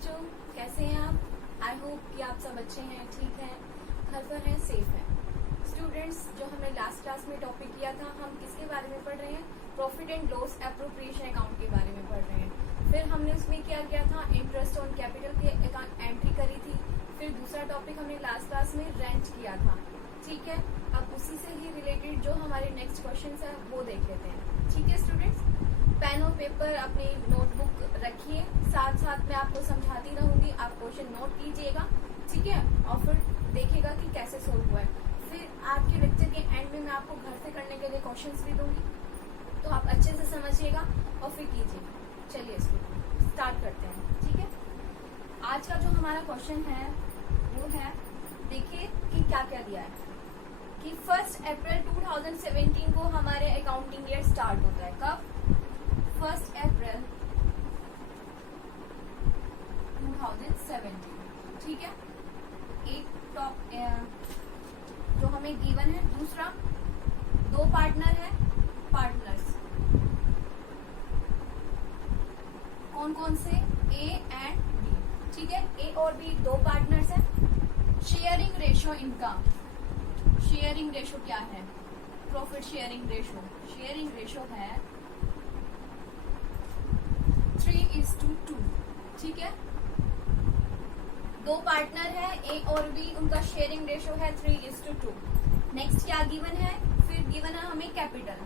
बच्चों, कैसे हैं आप? आई होप कि आप सब अच्छे हैं, ठीक हैं, घर पर हैं, सेफ हैं। स्टूडेंट्स, जो हमने लास्ट क्लास में टॉपिक किया था, हम किसके बारे में पढ़ रहे हैं? Profit and loss appropriation account के बारे में पढ़ रहे हैं। फिर हमने उसमें क्या किया था? इंटरेस्ट ऑन कैपिटल की एंट्री करी थी। फिर दूसरा टॉपिक हमने लास्ट क्लास में रेंट किया था, ठीक है। अब उसी से ही रिलेटेड जो हमारे नेक्स्ट क्वेश्चन है वो देख लेते हैं, ठीक है स्टूडेंट्स। पेन और पेपर अपनी नोटबुक रखिए, साथ साथ मैं आपको समझाती रहूंगी, आप क्वेश्चन नोट कीजिएगा, ठीक है, और फिर देखिएगा कि कैसे सोल्व हुआ है। फिर आपके लेक्चर के एंड में मैं आपको घर से करने के लिए क्वेश्चंस भी दूंगी, तो आप अच्छे से समझिएगा और फिर कीजिएगा। चलिए इसको स्टार्ट करते हैं, ठीक है। आज का जो हमारा क्वेश्चन है वो है, देखिए कि क्या क्या दिया है कि 1 अप्रैल 2017 को हमारे अकाउंटिंग ईयर स्टार्ट होता है। कब? 1 अप्रैल 2017, ठीक है। एक टॉप जो हमें गिवन है। दूसरा, 2 पार्टनर है, पार्टनर्स कौन कौन से? ए एंड बी, ठीक है। ए और बी 2 पार्टनर्स हैं। शेयरिंग रेशो इनका, शेयरिंग रेशो क्या है? Profit sharing ratio, sharing ratio है 3:2, ठीक है। 2 पार्टनर है, ए और बी, उनका शेयरिंग रेशो है 3:2। नेक्स्ट क्या गिवन है? फिर गिवन है हमें कैपिटल,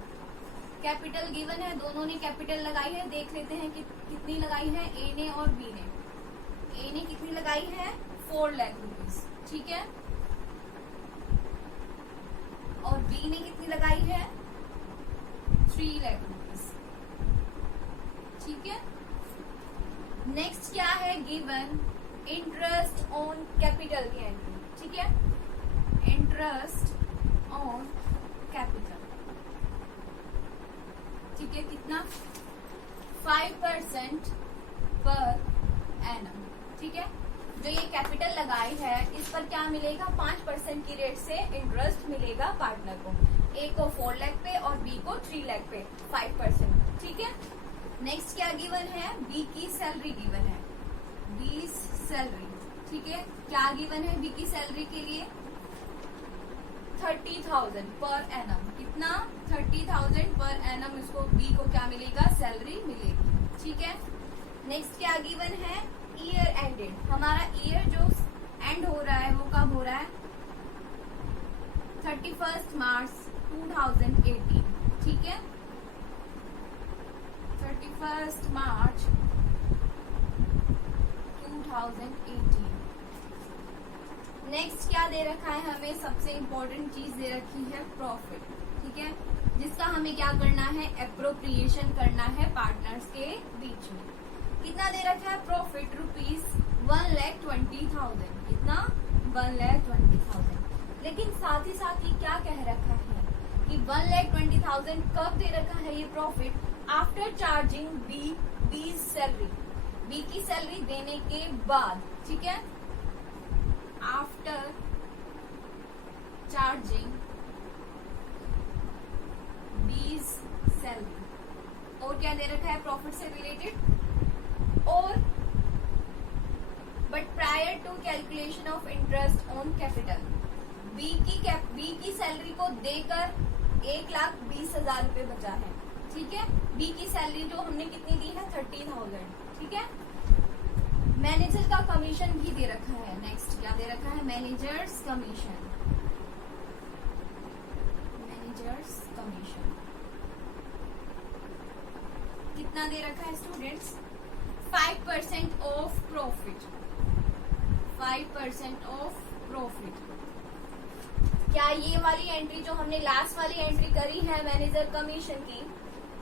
कैपिटल गिवन है, दोनों ने कैपिटल लगाई है। देख लेते हैं कि कितनी लगाई है ए ने और बी ने। ए ने कितनी लगाई है? 4 लाख रुपीज, ठीक है। और बी ने कितनी लगाई है? 3 लाख रुपीज, ठीक है। नेक्स्ट क्या है गिवन? इंटरेस्ट ऑन कैपिटल की एंट्री, ठीक है। इंटरेस्ट ऑन कैपिटल, ठीक है। कितना? 5% पर एनम, ठीक है। जो ये कैपिटल लगाई है इस पर क्या मिलेगा? 5% की रेट से इंटरेस्ट मिलेगा पार्टनर को। ए को 4 लाख पे और बी को 3 लाख पे 5%, ठीक है। नेक्स्ट क्या गिवन है? बी की सैलरी गिवन है, बी सैलरी, ठीक है। क्या गिवन है बी की सैलरी के लिए? 30,000 पर एनम। कितना? 30,000 पर एनम इसको बी को क्या मिलेगा? सैलरी मिलेगी, ठीक है। नेक्स्ट क्या गिवन है? ईयर एंडेड, हमारा ईयर जो एंड हो रहा है वो कब हो रहा है? 31 मार्च 2018, ठीक है। 31 मार्च 2018। नेक्स्ट क्या दे रखा है हमें? सबसे इम्पोर्टेंट चीज दे रखी है प्रॉफिट, ठीक है, जिसका हमें क्या करना है? एप्रोप्रिएशन करना है पार्टनर्स के बीच में। कितना दे रखा है? प्रॉफिट ₹1,20,000। कितना? 1,20,000। लेकिन साथ ही साथ ये क्या कह रखा है कि 1,20,000 कब दे रखा है ये profit? After charging B salary, B की सैलरी देने के बाद, ठीक है। After charging B salary. और क्या दे रखा है प्रॉफिट से रिलेटेड? और but prior to calculation of interest on capital, B की सैलरी को देकर 1,20,000 रुपए बचा है, ठीक है। बी की सैलरी जो हमने कितनी दी है? 30,000, ठीक है। मैनेजर का कमीशन भी दे रखा है। नेक्स्ट क्या दे रखा है? मैनेजर्स कमीशन, मैनेजर्स कमीशन कितना दे रखा है students? 5% of profit, 5% of profit. क्या ये वाली एंट्री जो हमने लास्ट वाली एंट्री करी है मैनेजर कमीशन की,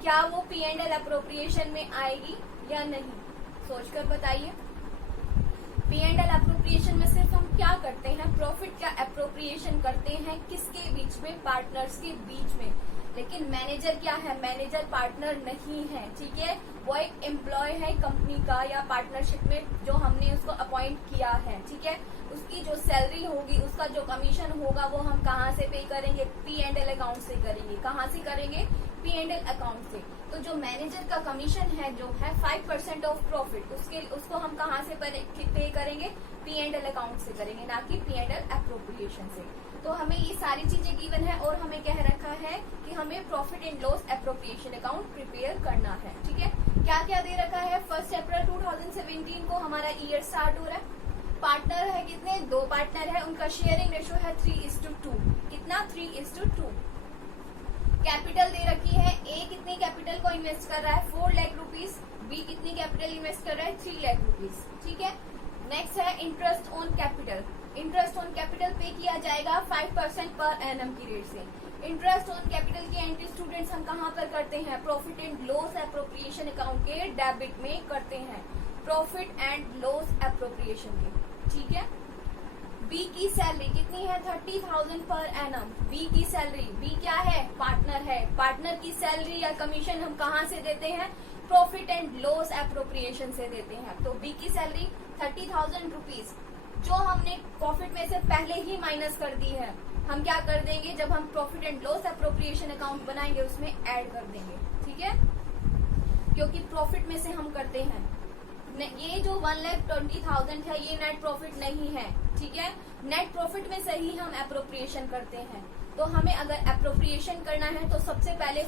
क्या वो P&L अप्रोप्रिएशन में आएगी या नहीं? सोचकर बताइए। P&L अप्रोप्रिएशन में सिर्फ हम क्या करते हैं? प्रॉफिट का अप्रोप्रिएशन करते हैं किसके बीच में? पार्टनर्स के बीच में। लेकिन मैनेजर क्या है? मैनेजर पार्टनर नहीं है, ठीक है। वो एक एम्प्लॉय है कंपनी का या पार्टनरशिप में जो हमने उसको अपॉइंट किया है, ठीक है। उसकी जो सैलरी होगी, उसका जो कमीशन होगा वो हम कहाँ से पे करेंगे? P&L अकाउंट से करेंगे। कहाँ से करेंगे? P&L अकाउंट से। तो जो मैनेजर का कमीशन है जो है 5% ऑफ प्रॉफिट, उसको हम कहाँ से पे करेंगे? P&L अकाउंट से करेंगे, ना कि P&L एप्रोप्रिएशन से। तो हमें ये सारी चीजें गिवन है और हमें कह रखा है कि हमें profit and loss appropriation account prepare करना है। ठीक है, क्या क्या दे रखा है? 1 अप्रैल 2017 को हमारा ईयर स्टार्ट हो रहा है। पार्टनर है कितने? 2 पार्टनर है, उनका शेयरिंग रेशो है 3:2। कितना? 3:2। कैपिटल दे रखी है, ए कितनी कैपिटल को इन्वेस्ट कर रहा है? 4 लाख रुपीज। बी कितनी कैपिटल इन्वेस्ट कर रहा है? 3 लाख रुपीज। ठीक है, नेक्स्ट है interest on capital. Interest on capital पे किया जाएगा 5% पर एनम की रेट से। इंटरेस्ट ऑन कैपिटल की एंट्री स्टूडेंट्स हम कहाँ पर करते हैं? Profit and loss appropriation account के डेबिट में करते हैं, प्रॉफिट एंड लॉस एप्रोप्रिएशन के। ठीक है, बी की सैलरी कितनी है? 30,000 पर एनम। बी की सैलरी, बी क्या है? पार्टनर है। पार्टनर की सैलरी या कमीशन हम कहाँ से देते हैं? प्रॉफिट एंड लॉस एप्रोप्रिएशन से देते हैं। तो बी की सैलरी 30,000 रुपीज जो हमने प्रॉफिट में से पहले ही माइनस कर दी है, हम क्या कर देंगे? जब हम profit and loss appropriation account बनाएंगे उसमें ऐड कर देंगे। ठीक है, क्योंकि प्रॉफिट में से हम करते हैं। ये जो 1,20,000 है ये नेट प्रॉफिट नहीं है। ठीक है, नेट प्रॉफिट में से ही हम एप्रोप्रिएशन करते हैं। तो हमें अगर एप्रोप्रिएशन करना है तो सबसे पहले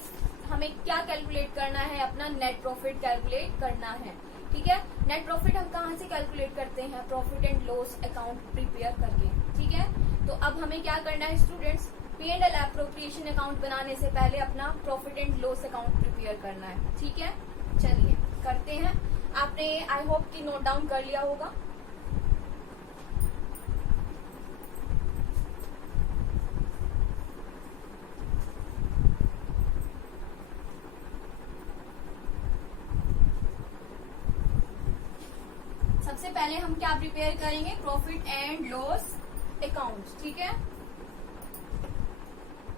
हमें क्या कैलकुलेट करना है? अपना नेट प्रॉफिट कैलकुलेट करना है। ठीक है, नेट प्रॉफिट हम कहाँ से कैलकुलेट करते हैं? Profit and loss account prepare करके। ठीक है, तो अब हमें क्या करना है स्टूडेंट्स? P&L एप्रोप्रिएशन अकाउंट बनाने से पहले अपना profit and loss account prepare करना है। ठीक है, चलिए करते हैं। आपने आई होप कि नोट डाउन कर लिया होगा। सबसे पहले हम क्या प्रिपेयर करेंगे? Profit and loss account. ठीक है,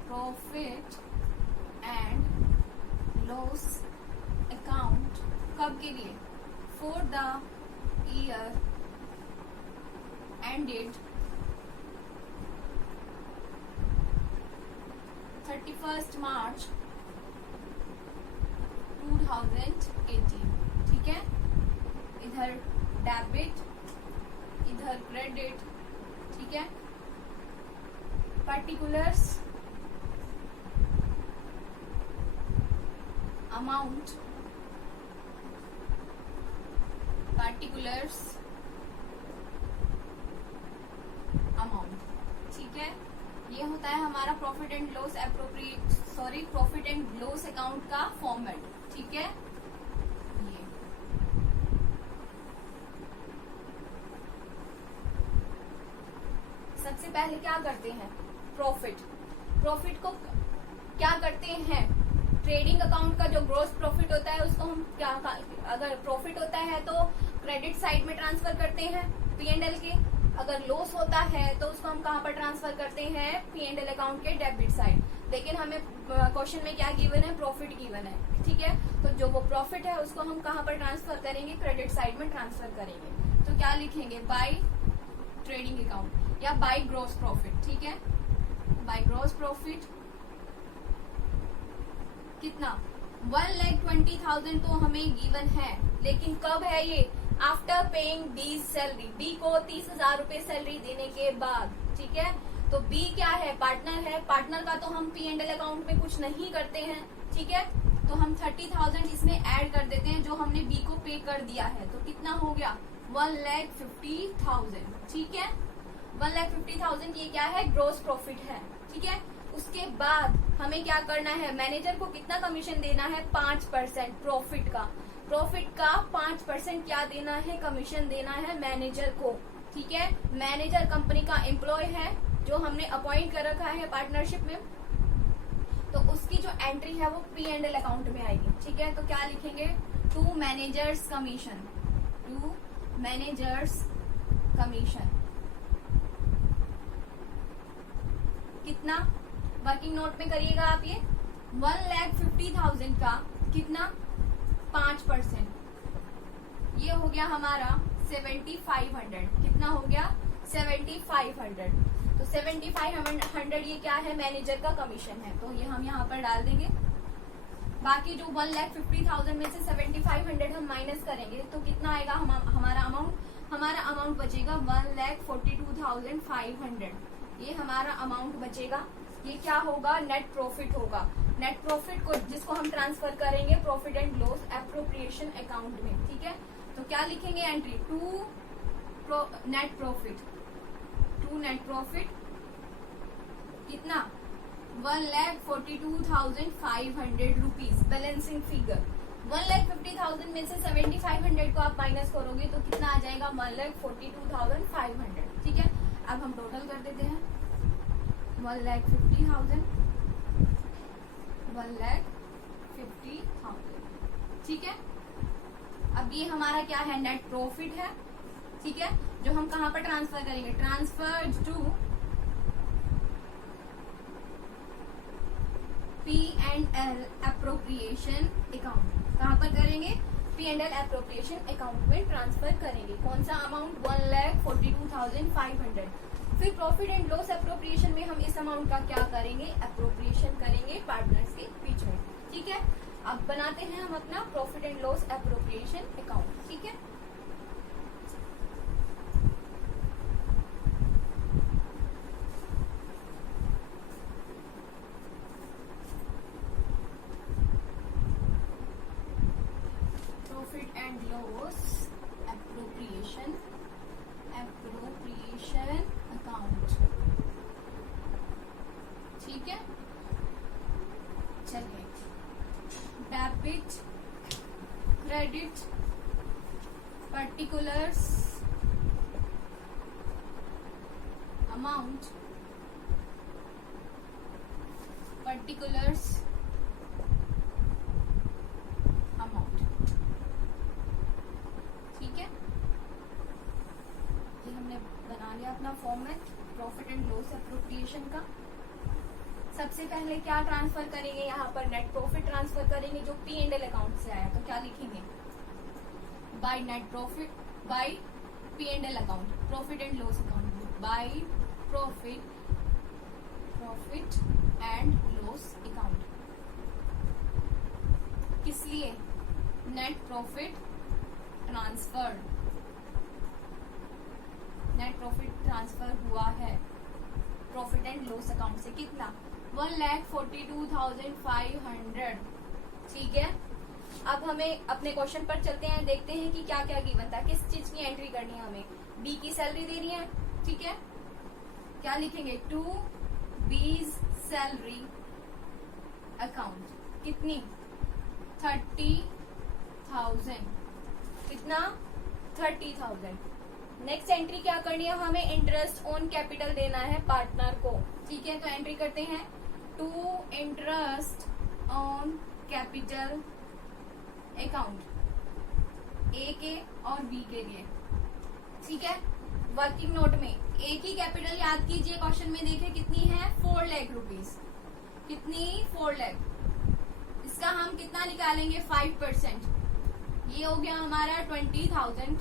प्रॉफिट एंड लॉस अकाउंट कब के लिए? For the year ended 31 March 2018। ठीक है, इधर डेबिट इधर क्रेडिट। ठीक है, पर्टिकुलर्स अमाउंट, पार्टिकुलर्स अमाउंट। ठीक है, ये होता है हमारा profit and loss profit and loss account का फॉर्मेट। ठीक है, ये सबसे पहले क्या करते हैं? प्रॉफिट को क्या करते हैं? ट्रेडिंग अकाउंट का जो ग्रोस प्रॉफिट होता है उसको हम क्या, अगर प्रॉफिट होता है तो क्रेडिट साइड में ट्रांसफर करते हैं P&L के, अगर लॉस होता है तो उसको हम कहाँ पर ट्रांसफर करते हैं? P&L अकाउंट के डेबिट साइड। लेकिन हमें क्वेश्चन में क्या गिवन है? प्रॉफिट गिवन है। ठीक है, तो जो वो प्रॉफिट है उसको हम कहाँ पर ट्रांसफर करेंगे? क्रेडिट साइड में ट्रांसफर करेंगे। तो क्या लिखेंगे? बाय ट्रेडिंग अकाउंट या बाय ग्रोस प्रॉफिट। ठीक है, बाय ग्रोस प्रॉफिट कितना? 1,20,000 तो हमें गिवन है, लेकिन कब है ये? After paying D salary. D को 30,000 रुपए सैलरी देने के बाद। ठीक है, तो बी क्या है? पार्टनर है। पार्टनर का तो हम P&L अकाउंट में कुछ नहीं करते हैं। ठीक है, तो हम 30,000 इसमें ऐड कर देते हैं जो हमने बी को पे कर दिया है। तो कितना हो गया? 1,50,000। ठीक है, 1,50,000 ये क्या है? ग्रोस प्रॉफिट है। ठीक है, उसके बाद हमें क्या करना है? मैनेजर को कितना कमीशन देना है? 5% प्रॉफिट का। प्रॉफिट का 5% क्या देना है? कमीशन देना है मैनेजर को। ठीक है, मैनेजर कंपनी का एम्प्लॉय है जो हमने अपॉइंट कर रखा है पार्टनरशिप में, तो उसकी जो एंट्री है वो P&L अकाउंट में आएगी। ठीक है, तो क्या लिखेंगे? To managers commission. To managers commission कितना? वर्किंग नोट में करिएगा आप ये। 1,50,000 का कितना? 5%। ये हो गया हमारा 7,500। कितना हो गया? 7,500। तो 7,500 ये क्या है? मैनेजर का कमीशन है। तो ये हम यहाँ पर डाल देंगे बाकी जो 1,50,000 में से 7,500 हम माइनस करेंगे तो कितना आएगा हमारा अमाउंट बचेगा 1,42,500। ये हमारा अमाउंट बचेगा। ये क्या होगा? नेट प्रॉफिट होगा। नेट प्रॉफिट को जिसको हम ट्रांसफर करेंगे profit and loss appropriation account में। ठीक है, तो क्या लिखेंगे? एंट्री टू नेट प्रॉफिट कितना? 1,42,500 रुपीज बैलेंसिंग फिगर। 1,50,000 में से 7,500 को आप माइनस करोगे तो कितना आ जाएगा? 1,42,500। ठीक है, अब हम टोटल कर देते हैं। 1,50,000 1,50,000। ठीक है, अब ये हमारा क्या है? नेट प्रॉफिट है। ठीक है, जो हम कहाँ पर ट्रांसफर करेंगे? Transfer to P&L appropriation account. कहाँ पर करेंगे? P&L एप्रोप्रिएशन अकाउंट में ट्रांसफर करेंगे। कौन सा अमाउंट? 1,42,500। फिर प्रॉफिट एंड लॉस एप्रोप्रिएशन में हम इस अमाउंट का क्या करेंगे? एप्रोप्रिएशन करेंगे पार्टनर्स के बीच में। ठीक है, अब बनाते हैं हम अपना profit and loss appropriation account. ठीक है, profit and loss appropriation account. ठीक है, चलिए डेबिट क्रेडिट पर्टिकुलर्स अमाउंट ठीक है, ये हमने बना लिया अपना format profit and loss appropriation का। सबसे पहले क्या ट्रांसफर करेंगे? यहाँ पर नेट प्रॉफिट ट्रांसफर करेंगे जो P&L अकाउंट से आया। तो क्या लिखेंगे? By net profit by P&L account, profit and loss account, by profit and loss account. किस लिए? नेट प्रॉफिट ट्रांसफर हुआ है प्रॉफिट एंड लॉस अकाउंट से। कितना? 1,42,500। ठीक है, अब हमें अपने क्वेश्चन पर चलते हैं, देखते हैं कि क्या क्या गिवन था, किस चीज की एंट्री करनी है हमें। बी की सैलरी देनी है। ठीक है, क्या लिखेंगे? To B's salary account. कितनी? 30,000। कितना? 30,000। नेक्स्ट एंट्री क्या करनी है हमें? इंटरेस्ट ऑन कैपिटल देना है पार्टनर को। ठीक है, तो एंट्री करते हैं to interest on capital account, A के और बी के लिए। ठीक है, वर्किंग नोट में ए की कैपिटल याद कीजिए, क्वेश्चन में देखे कितनी है? 4 लाख रुपीज। कितनी? 4 लाख। इसका हम कितना निकालेंगे? 5%। ये हो गया हमारा 20,000।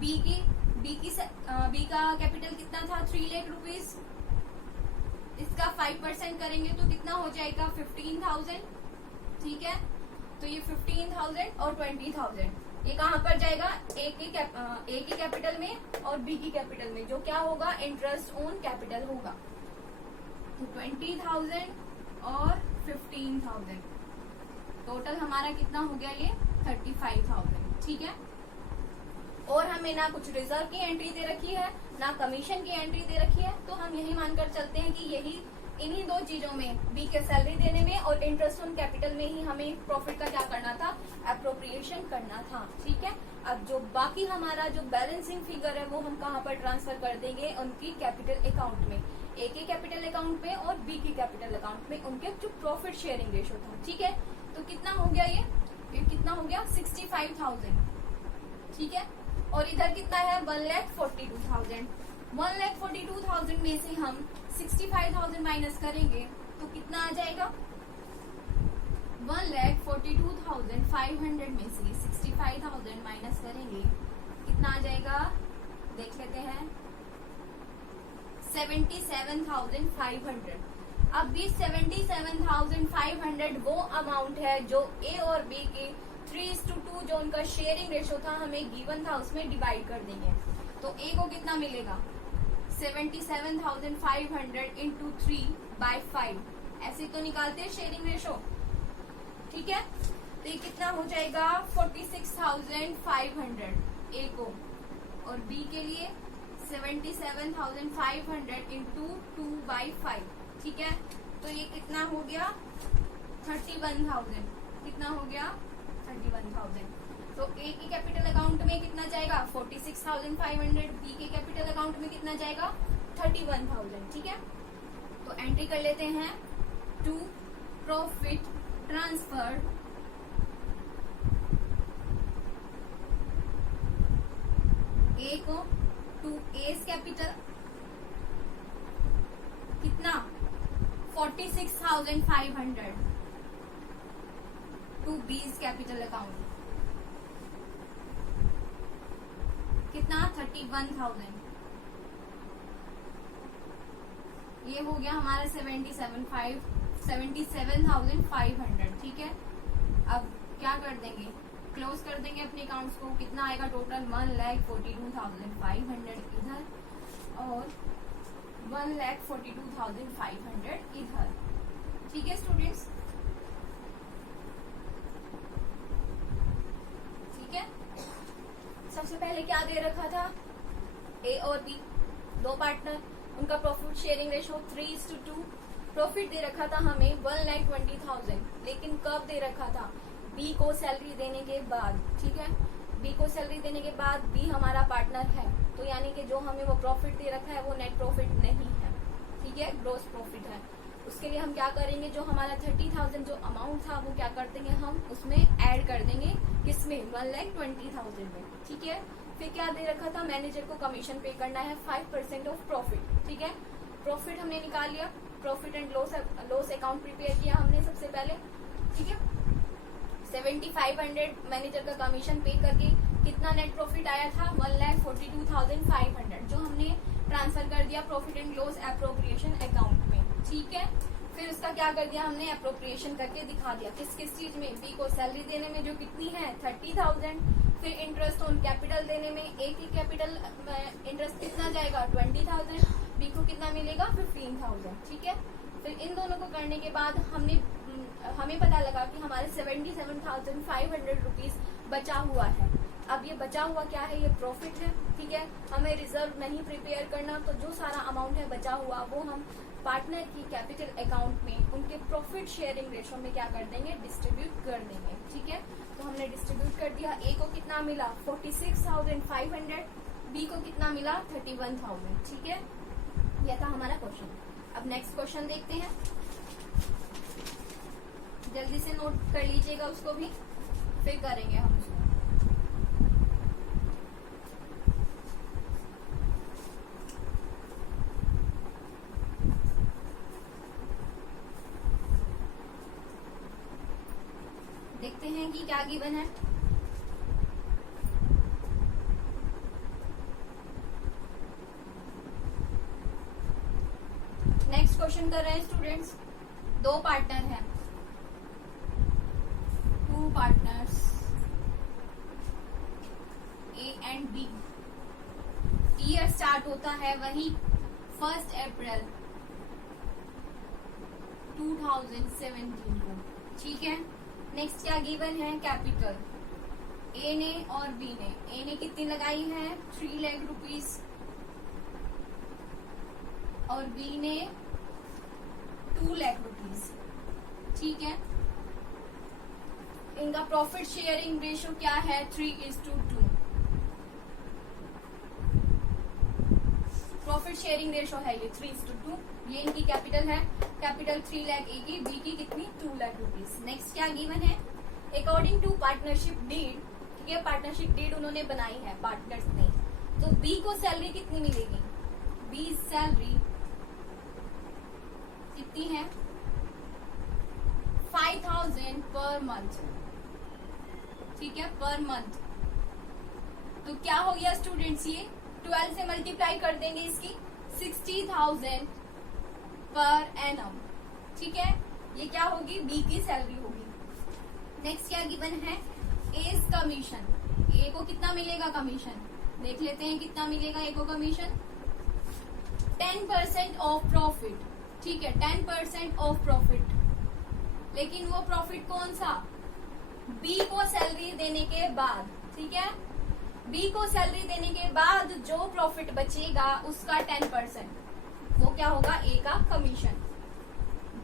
बी का कैपिटल कितना था? 3 लाख रुपीज। इसका 5% करेंगे तो कितना हो जाएगा? 15,000। ठीक है, तो ये 15,000 और 20,000 ये कहाँ पर जाएगा? ए के कैपिटल में और बी की कैपिटल में, जो क्या होगा? इंटरेस्ट ऑन कैपिटल होगा। तो 20,000 और 15,000 टोटल हमारा कितना हो गया? ये 35,000। ठीक है, और हमें ना कुछ रिजर्व की एंट्री दे रखी है ना कमीशन की एंट्री दे रखी है, तो हम यही मानकर चलते हैं कि यही इन्हीं दो चीजों में, बी के सैलरी देने में और इंटरेस्ट ऑन कैपिटल में ही हमें प्रॉफिट का क्या करना था? एप्रोप्रिएशन करना था। ठीक है, अब जो बाकी हमारा जो बैलेंसिंग फिगर है वो हम कहाँ पर ट्रांसफर कर देंगे? उनकी कैपिटल अकाउंट में, ए के कैपिटल अकाउंट में और बी की कैपिटल अकाउंट में, उनके जो प्रॉफिट शेयरिंग रेशो था। ठीक है, तो कितना हो गया? ये कितना हो गया? 65,000। ठीक है, और इधर कितना है? 1,42,000। 1,42,000 में से हम 65,000 माइनस करेंगे तो कितना आ जाएगा? 1,42,500 में से 65,000 माइनस करेंगे कितना आ जाएगा? देख लेते हैं, 77,500। अब भी 77,500 वो अमाउंट है जो ए और बी की 3:2 जो उनका शेयरिंग रेशो था हमें गिवन था उसमें डिवाइड कर देंगे। तो ए को कितना मिलेगा 77,500 इंटू 3/5 ऐसे तो निकालते हैं शेयरिंग रेशो, ठीक है। तो ये कितना हो जाएगा 46,500 ए को, और बी के लिए 77,500 इंटू 2/5, ठीक है। तो ये कितना हो गया 31,000, कितना हो गया 31,000। तो ए के कैपिटल अकाउंट में कितना जाएगा 46,500, बी के कैपिटल अकाउंट में कितना जाएगा 31,000, ठीक है। तो एंट्री कर लेते हैं टू प्रॉफिट ट्रांसफर ए को टू एस कैपिटल कितना 46,500 टू बीस कैपिटल अकाउंट कितना 31,000। ये हो गया हमारा 77,500, ठीक है। अब क्या कर देंगे क्लोज कर देंगे अपने अकाउंट्स को। कितना आएगा टोटल 1,42,500 इधर और 1,42,500 इधर, ठीक है स्टूडेंट्स, ठीक है। सबसे पहले क्या दे रखा था ए और बी दो पार्टनर, उनका प्रॉफिट शेयरिंग रेशो 3:2। प्रॉफिट दे रखा था हमें 1,20,000, लेकिन कब दे रखा था बी को सैलरी देने के बाद, ठीक है। बी को सैलरी देने के बाद बी हमारा पार्टनर है, तो यानी कि जो हमें वो प्रॉफिट दे रखा है वो नेट प्रॉफिट नहीं है, ठीक है, ग्रॉस प्रॉफिट है। उसके लिए हम क्या करेंगे जो हमारा 30,000 जो अमाउंट था वो क्या कर देंगे हम उसमें ऐड कर देंगे, किसमें 1,20,000 में, ठीक है। फिर क्या दे रखा था मैनेजर को कमीशन पे करना है 5% ऑफ प्रॉफिट, ठीक है। प्रॉफिट हमने निकाल लिया, profit and loss account prepare किया हमने सबसे पहले, ठीक है। 7,500 मैनेजर का कमीशन पे करके कितना नेट प्रॉफिट आया था 1,42,500 जो हमने ट्रांसफर कर दिया profit and loss appropriation account में, ठीक है। फिर उसका क्या कर दिया हमने एप्रोप्रिएशन करके दिखा दिया किस किस चीज में, बी को सैलरी देने में जो कितनी है 30,000, फिर इंटरेस्ट ऑन कैपिटल देने में ए की कैपिटल इंटरेस्ट कितना जाएगा 20,000, बी को कितना मिलेगा 15,000, ठीक है। फिर इन दोनों को करने के बाद हमें पता लगा कि हमारे 77,500 रुपीज बचा हुआ है। अब ये बचा हुआ क्या है, ये प्रॉफिट है, ठीक है। हमें रिजर्व नहीं प्रिपेयर करना, तो जो सारा अमाउंट है बचा हुआ वो हम पार्टनर की कैपिटल अकाउंट में उनके प्रॉफिट शेयरिंग रेशो में क्या कर देंगे डिस्ट्रीब्यूट कर देंगे, ठीक है। तो हमने डिस्ट्रीब्यूट कर दिया, ए को कितना मिला 46,500, बी को कितना मिला 31,000, ठीक है। यह था हमारा क्वेश्चन। अब नेक्स्ट क्वेश्चन देखते हैं, जल्दी से नोट कर लीजिएगा उसको भी, फिर करेंगे हम उसको। देखते हैं कि क्या गिवन है। नेक्स्ट क्वेश्चन कर रहे हैं स्टूडेंट्स, दो पार्टनर हैं, two partners A and B. Year start होता है वही 1 अप्रैल 2017 को, ठीक है। नेक्स्ट क्या गिवन है कैपिटल, ए ने और बी ने। ए ने कितनी लगाई है 3 लाख रुपीज और बी ने 2 लाख रुपीज, ठीक है। इनका प्रॉफिट शेयरिंग रेशो क्या है 3:2। प्रॉफिट शेयरिंग रेशो है ये 3:2। ये इनकी कैपिटल है, कैपिटल 3 लाख ए की, बी की कितनी 2 लाख रुपीज। नेक्स्ट क्या गिवन है अकॉर्डिंग टू पार्टनरशिप डीड, ठीक है। पार्टनरशिप डीड उन्होंने बनाई है पार्टनर्स ने, तो बी को सैलरी कितनी मिलेगी, बी सैलरी कितनी है 5,000 पर मंथ, ठीक है, पर मंथ। तो क्या हो गया स्टूडेंट्स, ये 12 से मल्टीप्लाई कर देंगे इसकी 60,000 पर एनम, ठीक है, ये क्या होगी, बी की सैलरी होगी। नेक्स्ट क्या गिवन है, एज कमीशन, ए को कितना मिलेगा कमीशन, देख लेते हैं कितना मिलेगा ए को कमीशन, 10% ऑफ प्रॉफिट। ठीक है, 10% ऑफ प्रॉफिट, लेकिन वो प्रॉफिट कौन सा, बी को सैलरी देने के बाद। ठीक है, बी को सैलरी देने के बाद जो प्रॉफिट बचेगा उसका 10% वो क्या होगा, ए का commission.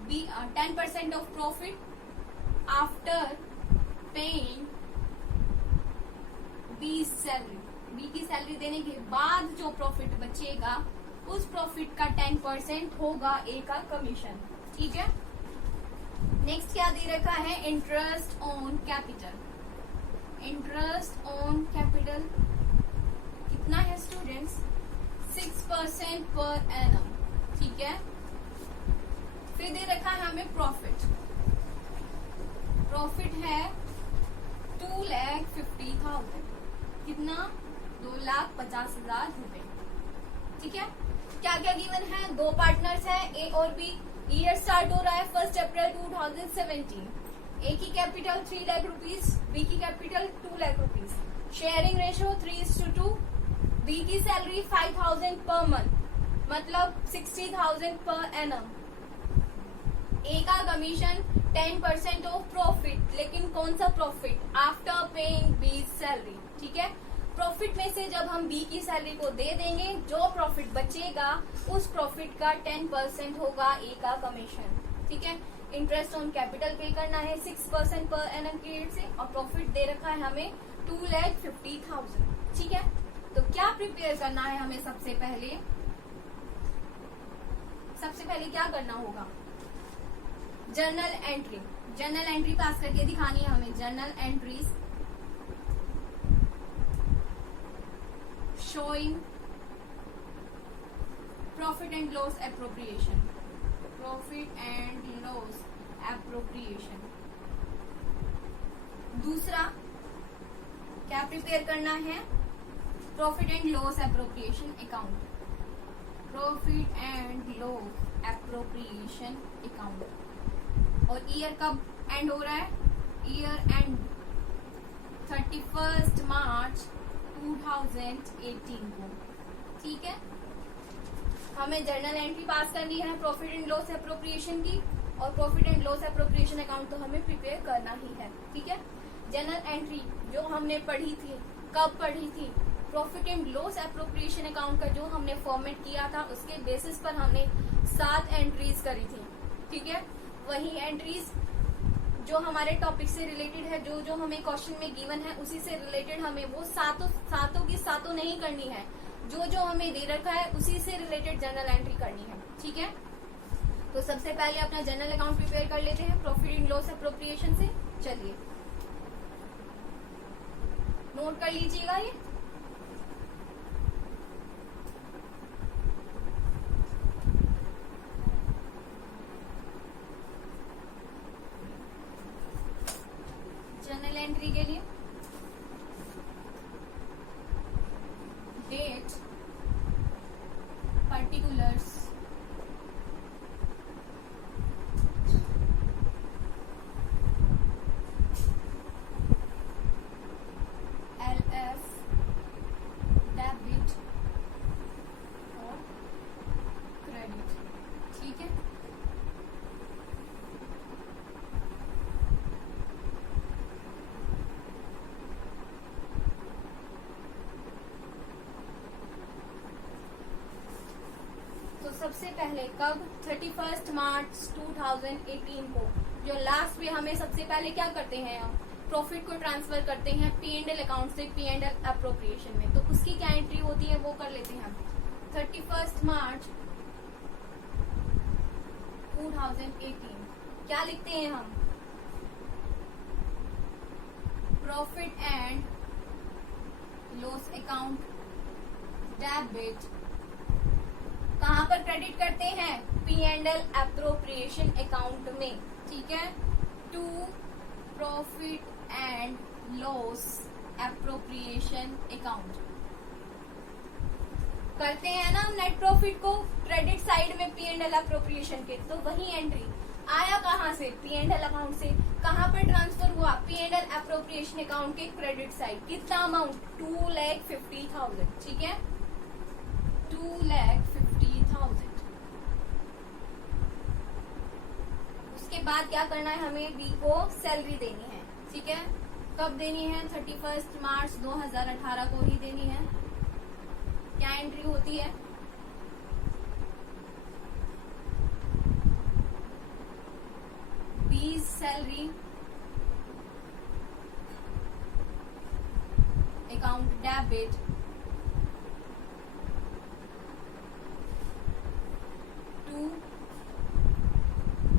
B 10% of profit after paying B salary, B की सैलरी देने के बाद जो प्रॉफिट बचेगा उस प्रॉफिट का 10% होगा ए का कमीशन। ठीक है, नेक्स्ट क्या दे रखा है, interest on capital. Interest on capital कितना है स्टूडेंट्स, 6% पर एनम। ठीक है, फिर दे रखा है हमें प्रॉफिट, प्रॉफिट है 2,50,000, कितना, 2,50,000 रुपए। ठीक है, क्या क्या गिवन है, दो पार्टनर्स है ए और बी, ईयर स्टार्ट हो रहा है 1 अप्रैल 2017, ए की कैपिटल 3 लाख रुपीज, बी की capital 2 lakh rupees, sharing ratio 3:2, B की सैलरी 5,000 पर मंथ, मतलब 60,000 पर एनम, ए का कमीशन 10% ऑफ प्रॉफिट, लेकिन कौन सा profit, after paying B salary. ठीक है, प्रॉफिट में से जब हम बी की सैलरी को दे देंगे, जो प्रॉफिट बचेगा उस प्रॉफिट का 10% होगा ए का कमीशन। ठीक है, इंटरेस्ट ऑन कैपिटल पे करना है 6% पर एनम की रेट से, और प्रॉफिट दे रखा है हमें 2,50,000। ठीक है, तो क्या प्रिपेयर करना है हमें, सबसे पहले क्या करना होगा, जर्नल एंट्री, जर्नल एंट्री पास करके दिखानी है हमें, journal entries showing profit and loss appropriation, profit and loss appropriation. दूसरा क्या प्रिपेयर करना है, profit and loss appropriation account, profit and loss appropriation account. और ईयर कब एंड हो रहा है, ईयर एंड 31 मार्च 2018 को। ठीक है, हमें जर्नल एंट्री पास करनी है प्रॉफिट एंड लॉस एप्रोप्रिएशन की, और profit and loss appropriation account तो हमें प्रिपेयर करना ही है। ठीक है, जर्नल एंट्री जो हमने पढ़ी थी, कब पढ़ी थी, profit and loss appropriation account का जो हमने फॉर्मेट किया था उसके बेसिस पर हमने 7 एंट्रीज करी थी। ठीक है, वही एंट्रीज जो हमारे टॉपिक से रिलेटेड है, जो जो हमें क्वेश्चन में गिवन है उसी से रिलेटेड हमें वो सातों की सातों नहीं करनी है, जो जो हमें दे रखा है उसी से रिलेटेड जर्नल एंट्री करनी है। ठीक है, तो सबसे पहले अपना जर्नल अकाउंट प्रिपेयर कर लेते हैं प्रॉफिट एंड लॉस एप्रोप्रिएशन से। चलिए नोट कर लीजिएगा ये, जर्नल एंट्री के लिए डेट, पर्टिकुलर्स, LF, डेबिट और क्रेडिट। ठीक है, तो सबसे पहले कब, 31 मार्च 2018 को, जो लास्ट में हमें सबसे पहले क्या करते हैं, हम प्रॉफिट को ट्रांसफर करते हैं P&L अकाउंट से P&L एप्रोप्रिएशन में, तो उसकी क्या एंट्री होती है वो कर लेते हैं हम। 31 मार्च 2018 क्या लिखते हैं हम, profit and loss account debit, कहां पर क्रेडिट करते हैं, P&L एप्रोप्रिएशन अकाउंट में। ठीक है, to profit and loss appropriation account करते हैं ना हम नेट प्रॉफिट को क्रेडिट साइड में P&L एप्रोप्रिएशन के, तो वही एंट्री। आया कहाँ से? P&L अकाउंट से। कहाँ पर ट्रांसफर हुआ? P&L अप्रोप्रिएशन अकाउंट के क्रेडिट साइड। कितना अमाउंट? 2,50,000। ठीक है, 2,50,000। उसके बाद क्या करना है हमें? बी को सैलरी देनी है। ठीक है, कब देनी है? 31 मार्च 2018 को ही देनी है। क्या एंट्री होती है? B's salary account debit to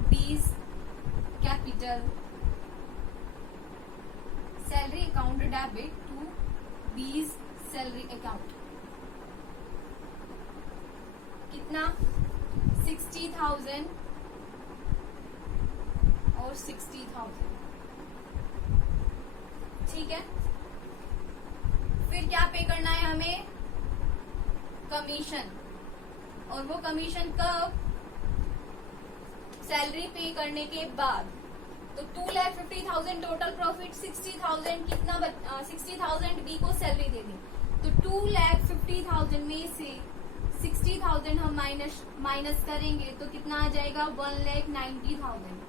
B's capital salary account debit to B's salary account. कितना? 60,000 और 60,000। ठीक है, फिर क्या पे करना है हमें? कमीशन। और वो कमीशन कब? सैलरी पे करने के बाद। तो 2,50,000 टोटल प्रॉफिट, 60,000 कितना 60,000 बी को सैलरी दे दी। तो 2,50,000 में से 60,000 हम माइनस करेंगे तो कितना आ जाएगा? 1,90,000।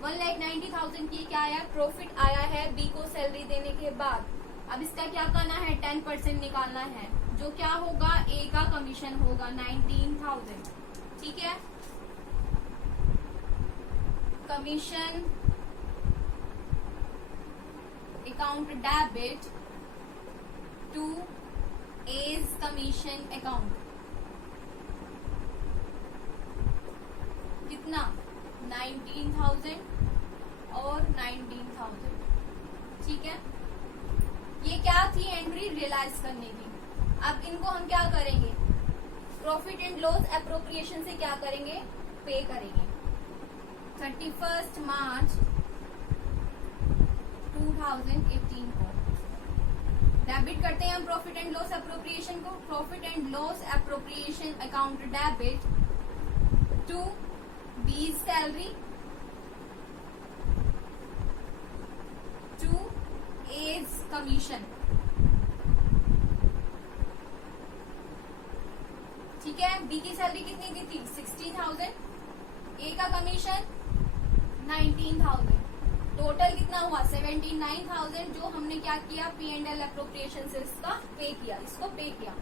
1,90,000 की क्या आया? प्रॉफिट आया है बी को सैलरी देने के बाद। अब इसका क्या करना है? 10% निकालना है, जो क्या होगा? ए का कमीशन होगा 19,000। ठीक है, commission account debit to A's commission account. कितना? 19,000 और 19,000। ठीक है, ये क्या थी? एंट्री रियलाइज करने की। अब इनको हम क्या करेंगे? प्रॉफिट एंड लॉस एप्रोप्रिएशन से क्या करेंगे? पे करेंगे। 31 मार्च 2018 को डेबिट करते हैं हम प्रॉफिट एंड लॉस एप्रोप्रिएशन को। Profit and loss appropriation account debit to B's salary to A's commission. ठीक है, बी की सैलरी कितनी दी थी? 60,000। ए का कमीशन 19,000। टोटल कितना हुआ? 79,000, जो हमने क्या किया? P&L अप्रोप्रिएशन से इसका पे किया, इसको पे किया।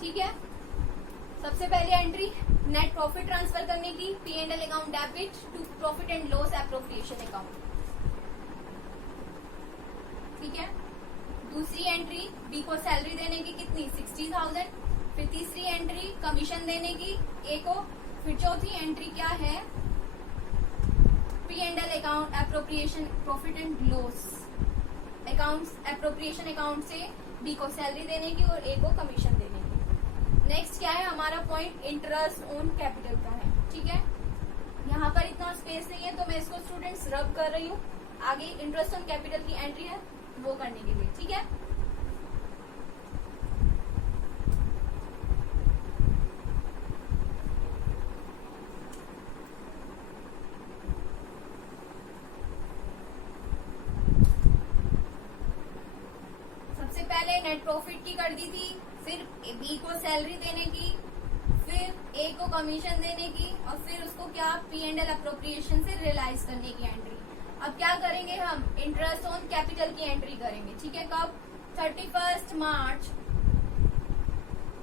ठीक है, सबसे पहले एंट्री नेट प्रॉफिट ट्रांसफर करने की, P&L account debit to profit and loss appropriation account. ठीक है, दूसरी एंट्री बी को सैलरी देने की, कितनी? 60,000। फिर तीसरी एंट्री कमीशन देने की ए को। फिर चौथी एंट्री क्या है? P&L account appropriation profit and loss account appropriation account से बी को सैलरी देने की और ए को कमीशन देने की। नेक्स्ट क्या है हमारा पॉइंट? इंटरेस्ट ऑन कैपिटल का है। ठीक है, यहाँ पर इतना स्पेस नहीं है तो मैं इसको स्टूडेंट्स रब कर रही हूँ। आगे इंटरेस्ट ऑन कैपिटल की एंट्री है वो करने के लिए। ठीक है, सबसे पहले नेट प्रॉफिट की कर दी थी, फिर बी को सैलरी देने की, फिर ए को कमीशन देने की, और फिर उसको क्या? P&L अप्रोप्रिएशन से रियलाइज करने की एंट्री। अब क्या करेंगे हम? इंटरेस्ट ऑन कैपिटल की एंट्री करेंगे। ठीक है, कब? 31 मार्च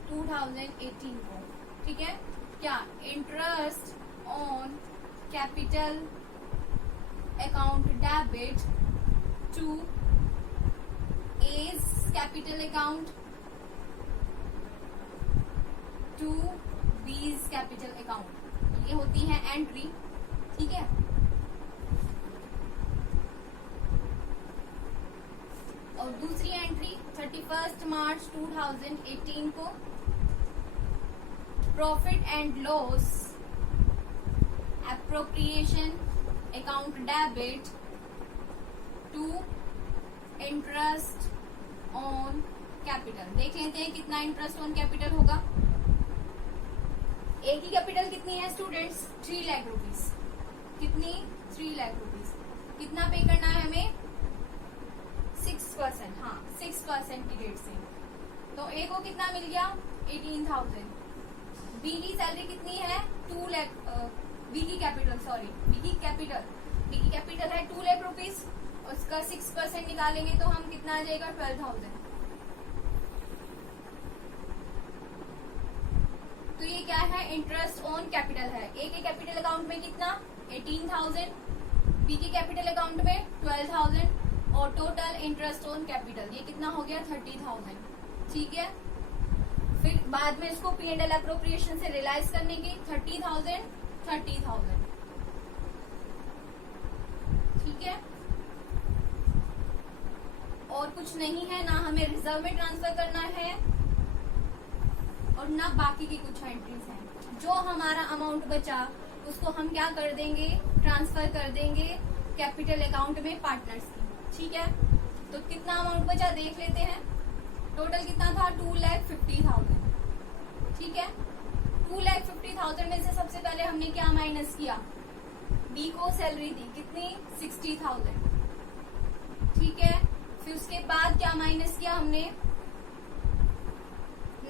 2018 को। ठीक है, क्या? Interest on capital account debit to A's capital account to B's capital account. ये होती है एंट्री। ठीक है, और दूसरी एंट्री 31 मार्च 2018 को profit and loss appropriation account debit to interest on capital. देख लेते हैं कितना इंटरेस्ट ऑन कैपिटल होगा। ए की कैपिटल कितनी है स्टूडेंट्स? 3 लाख रुपीज। कितनी 3 लाख रुपीज। कितना पे करना है हमें 6%, हाँ 6% की रेट से। तो ए को कितना मिल गया 18,000। बी की सैलरी कितनी है 2 लाख, बी की कैपिटल है 2 लाख रुपीज, उसका 6% निकालेंगे तो हम कितना आ जाएगा 12,000। तो ये क्या है इंटरेस्ट ऑन कैपिटल है। ए के कैपिटल अकाउंट में कितना 18,000, बी के कैपिटल अकाउंट में 12,000 और टोटल इंटरेस्ट ऑन कैपिटल ये कितना हो गया 30,000। ठीक है, फिर बाद में इसको पी एंड एल अप्रोप्रिएशन से रियलाइज करने की 30,000 30,000। ठीक है, और कुछ नहीं है, ना हमें रिजर्व में ट्रांसफर करना है और ना बाकी की कुछ एंट्रीज हैं। जो हमारा अमाउंट बचा उसको हम क्या कर देंगे ट्रांसफर कर देंगे कैपिटल अकाउंट में पार्टनर्स की। ठीक है, तो कितना अमाउंट बचा देख लेते हैं। टोटल कितना था 2,50,000। ठीक है, 2,50,000 में से सबसे पहले हमने क्या माइनस किया, बी को सैलरी दी कितनी 60,000। ठीक है, फिर उसके बाद क्या माइनस किया हमने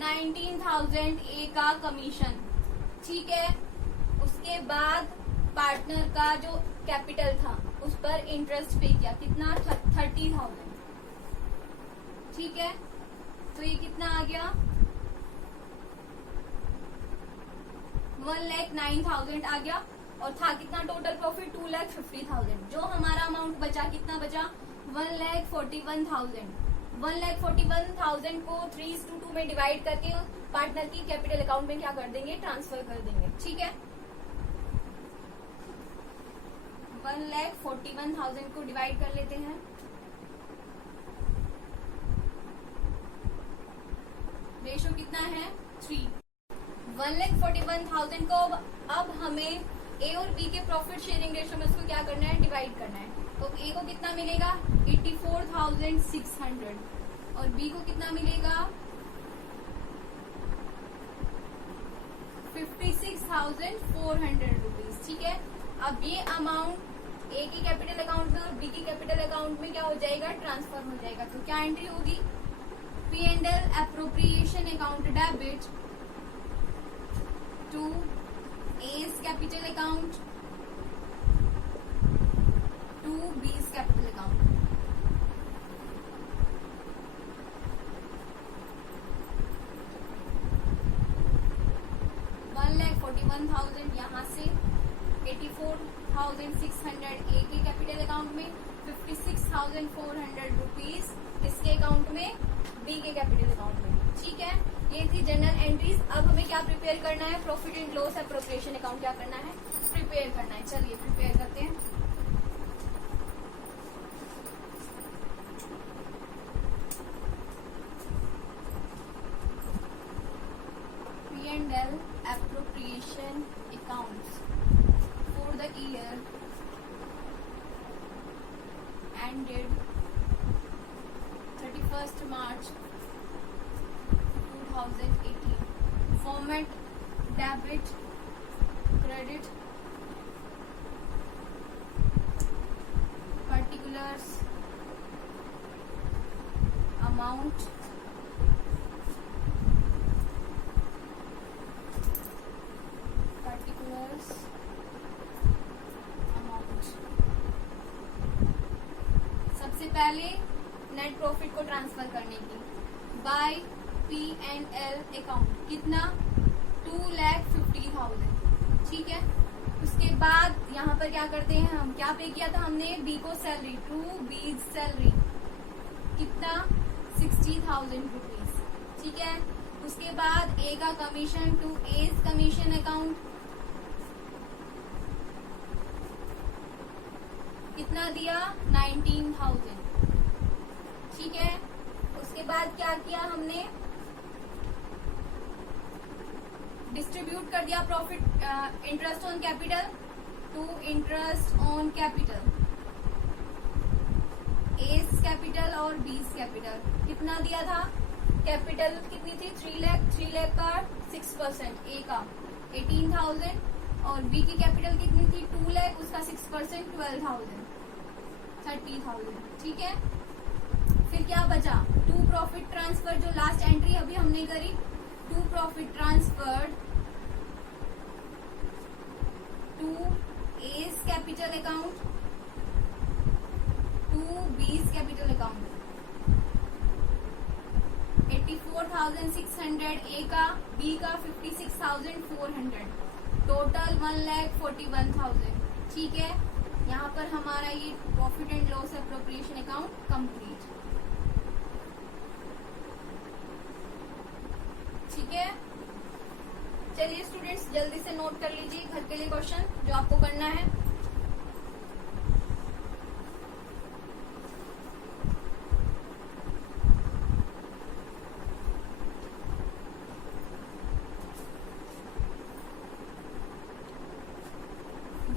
19,000 ए का कमीशन। ठीक है, उसके बाद पार्टनर का जो कैपिटल था उस पर इंटरेस्ट पे किया कितना 30,000। ठीक है, तो ये कितना आ गया 1,09,000 आ गया और था कितना टोटल प्रॉफिट 2,50,000। जो हमारा अमाउंट बचा कितना बचा 1,41,000। 1,41,000 को 3:2 में डिवाइड करके पार्टनर की कैपिटल अकाउंट में क्या कर देंगे ट्रांसफर कर देंगे। ठीक है, 1,41,000 को डिवाइड कर लेते हैं। रेशो कितना है 3। 1,41,000 को अब हमें ए और बी के प्रॉफिट शेयरिंग रेशो में उसको क्या करना है डिवाइड करना है। तो ए को कितना मिलेगा 84,600 और बी को कितना मिलेगा 56,400 रुपीज। ठीक है, अब ये अमाउंट ए की कैपिटल अकाउंट में और बी की कैपिटल अकाउंट में क्या हो जाएगा ट्रांसफर हो जाएगा। तो क्या एंट्री होगी P and L appropriation account debit to A's capital account to B's capital account. $1,41,000 यहाँ से 84,600 ए के कैपिटल अकाउंट में 56,400 रुपीज किसके अकाउंट में बी के कैपिटल अकाउंट में। ठीक है, ये थी जनरल एंट्रीज। अब हमें क्या प्रिपेयर करना है profit and loss appropriation account क्या करना है प्रिपेयर करना है। चलिए प्रिपेयर करते हैं। P&L appropriation accounts for the year ended 31st March 2018. Format debit, credit, particulars, amount, particulars, amount। सबसे पहले नेट प्रॉफिट को ट्रांसफर करने की बाय P&L अकाउंट कितना 2,50,000। ठीक है, उसके बाद यहाँ पर क्या करते हैं हम क्या पे किया था हमने बी को सैलरी टू बीज सैलरी कितना 60,000 रुपीज। ठीक है, उसके बाद ए का commission to A's commission account कितना दिया 19,000। ठीक है, उसके बाद क्या किया हमने डिस्ट्रीब्यूट कर दिया profit interest on capital to interest on capital A's capital और बीस कैपिटल कितना दिया था कैपिटल कितनी थी 3 लाख का 6% ए का 18,000 और बी की कैपिटल कितनी थी 2 लाख, उसका 6% 12,000 30,000। ठीक है, फिर क्या बचा 2 प्रॉफिट ट्रांसफर, जो लास्ट एंट्री अभी हमने करी 2 profit transfer to A's capital account to B's capital account. 84,600 A का, बी का 56,400, टोटल 1,41,000। ठीक है, यहाँ पर हमारा ये profit and loss appropriation account complete. ठीक है, चलिए स्टूडेंट्स जल्दी से नोट कर लीजिए घर के लिए क्वेश्चन जो आपको करना है।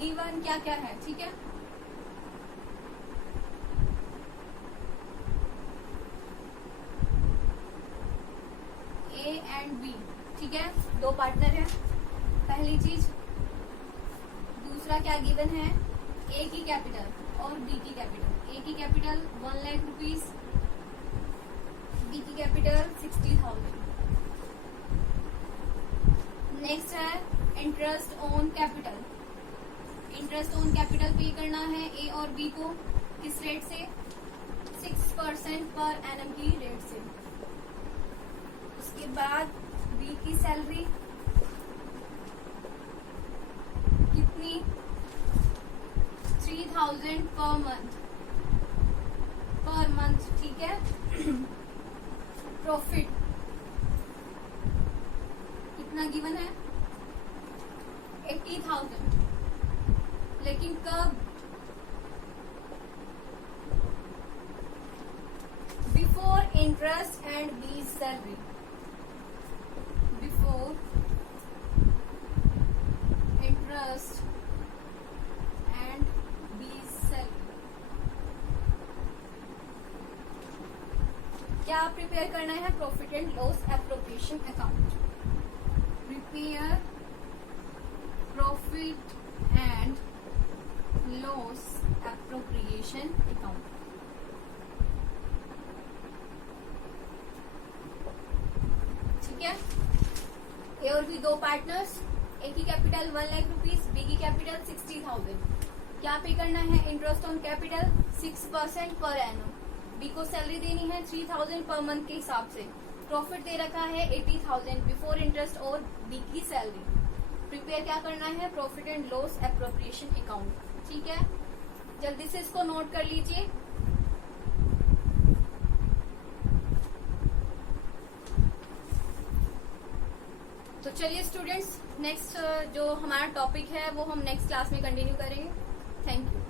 गिवन क्या क्या है, ठीक है, ए एंड बी। ठीक है, 2 पार्टनर है पहली चीज। दूसरा क्या गिवन है, ए की कैपिटल और बी की कैपिटल। ए की कैपिटल 1 लाख रुपीज, बी की कैपिटल 60,000। नेक्स्ट है interest on capital. Interest on capital पे करना है ए और बी को, किस रेट से 6% पर एनम की रेट से। उसके बाद बी की सैलरी कितनी 3,000 पर मंथ। ठीक है, प्रॉफिट कितना गिवन है 80,000, लेकिन कब before interest and B salary, before interest and B salary. क्या प्रिपेयर करना है, profit and loss appropriation account. Prepare profit and loss appropriation account. ठीक है, ए और बी 2 पार्टनर्स, ए की कैपिटल 1 लाख रुपीज, बी की कैपिटल 60,000। क्या पे करना है, interest on capital 6% per annum. B को सैलरी देनी है 3,000 पर मंथ के हिसाब से। प्रॉफिट दे रखा है 80,000 बिफोर इंटरेस्ट और बी की सैलरी। प्रिपेयर क्या करना है, profit and loss appropriation account. ठीक है, जल्दी से इसको नोट कर लीजिए। तो चलिए स्टूडेंट्स, नेक्स्ट जो हमारा टॉपिक है वो हम नेक्स्ट क्लास में कंटिन्यू करेंगे। Thank you.